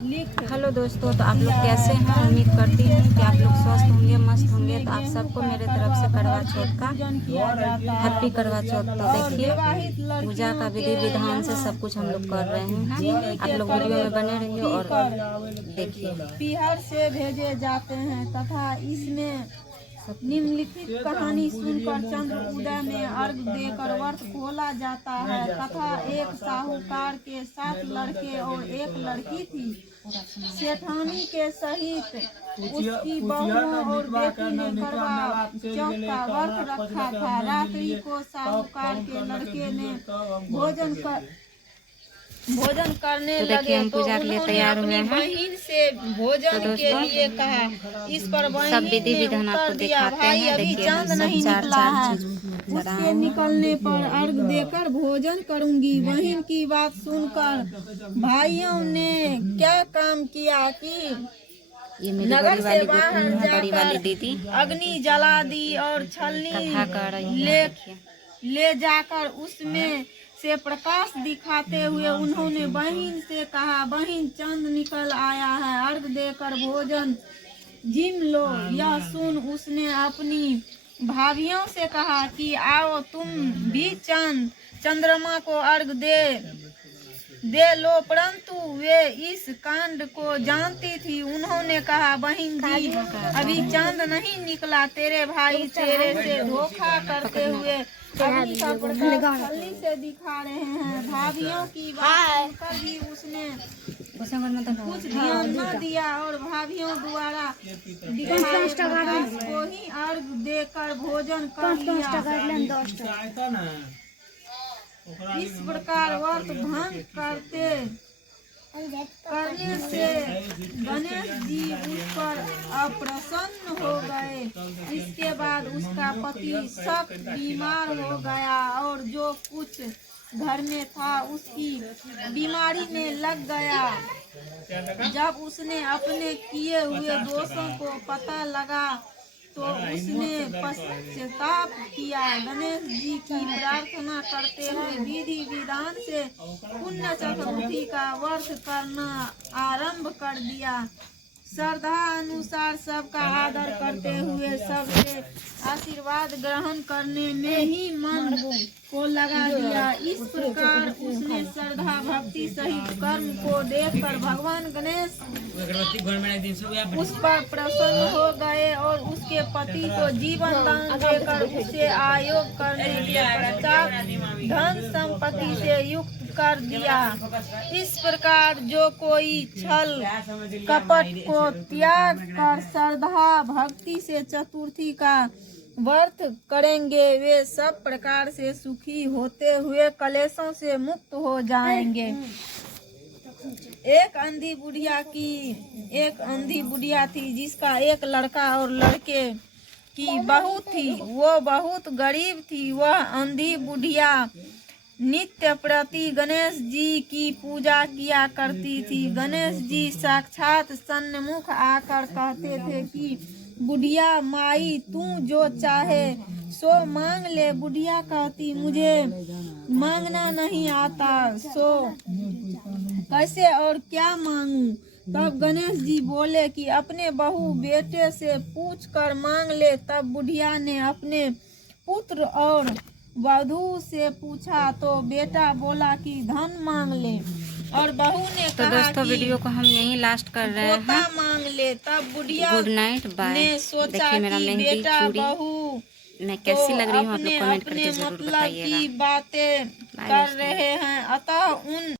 Hello दोस्तों, तो आप लोग कैसे हैं। उम्मीद करती हूँ कि आप लोग स्वस्थ होंगे, मस्त होंगे। तो आप सबको मेरे तरफ से करवा चौथ का हैप्पी करवा चौथ। तो देखिए, पूजा का विधि विधान से सब कुछ हम लोग कर रहे हैं। आप लोग वीडियो में बने रहिए और देखिए। पीहर से भेजे जाते हैं तथा इसमें निम्नलिखित कहानी सुनकर चंद्र उदय में अर्घ देकर व्रत खोला जाता है तथा एक साहूकार के 7 लड़के और 1 लड़की थी। सेठानी के सहित उसकी बहुओं और बेटी ने करवा चौथ का व्रत रखा था। रात्रि को साहूकार के लड़के ने भोजन करने लगे तो उन्होंने अपनी बहन से भोजन के लिए कहा। इस पर बहन ने उत्तर दिया, भाई अभी चांद नहीं निकला है, उसके निकलने पर अर्घ देकर भोजन करूंगी। बहन की बात सुनकर भाइयों ने क्या काम किया कि नगर से बाहर जाकर अग्नि जला दी और छलनी ले जाकर उसमें से प्रकाश दिखाते हुए उन्होंने बहन से कहा, बहन चांद निकल आया है, अर्घ देकर भोजन जिम लो। यह सुन उसने अपनी भाभियों से कहा कि आओ तुम भी चंद्रमा को अर्घ दे लो, परंतु वे इस कांड को जानती थी। उन्होंने कहा, बहन जी अभी चांद नहीं निकला, तेरे भाई तेरे से धोखा करते हुए अग्नि का प्रकाश छलनी से दिखा रहे हैं। भाभियों की बात सुनकर भी उसने कुछ ध्यान न दिया और भाभियों द्वारा दिखाए प्रकाश को ही अर्घ देकर भोजन कर लिया। इस प्रकार व्रत भंग करने से गणेश जी उस पर अप्रसन्न हो गए। इसके बाद उसका पति सख्त बीमार हो गया और जो कुछ घर में था उसकी बीमारी में लग गया। जब उसने अपने किए हुए दोषों को पता लगा तो उसने पश्चाताप किया। गणेश जी की प्रार्थना करते हुए विधि विधान से पुण्य चतुर्थी का व्रत करना आरंभ कर दिया। श्रद्धा अनुसार सबका आदर करते हुए सबसे आशीर्वाद ग्रहण करने में ही मन को लगा दिया। इस प्रकार उसने श्रद्धा भक्ति सहित कर्म को देखकर भगवान गणेश उस पर प्रसन्न हो गए और उसके पति को जीवन दान देकर उसे आयोग करने के पश्चात धन संपत्ति से युक्त कर दिया। इस प्रकार जो कोई छल कपट को त्याग कर श्रद्धा भक्ति से चतुर्थी का व्रत करेंगे वे सब प्रकार से सुखी होते हुए कलेशों से मुक्त हो जाएंगे। एक अंधी बुढ़िया थी जिसका एक लड़का और लड़के की बहू थी। वो बहुत गरीब थी। वह अंधी बुढ़िया नित्य प्रति गणेश जी की पूजा किया करती थी। गणेश जी साक्षात सन्मुख आकर कहते थे कि बुढ़िया माई तू जो चाहे सो मांग ले। बुढ़िया कहती, मुझे मांगना नहीं आता, सो कैसे और क्या मांगू। तब गणेश जी बोले कि अपने बहू बेटे से पूछ कर मांग ले। तब बुढ़िया ने अपने पुत्र और वधू से पूछा तो बेटा बोला कि धन मांग ले और बहू ने तो कहा दोस्तों कि वीडियो को हम यहीं लास्ट कर रहे हैं। मांग ले। तब बुढ़िया गुड नाइट, बाय। ने सोचा देखिए मेरा कि मेहंदी बेटा चूड़ी बहू मैं कैसी लग रही हूँ, आप अपने लोग कमेंट करके जरूर मतलब बताइएगा। की बातें कर रहे हैं, अतः उन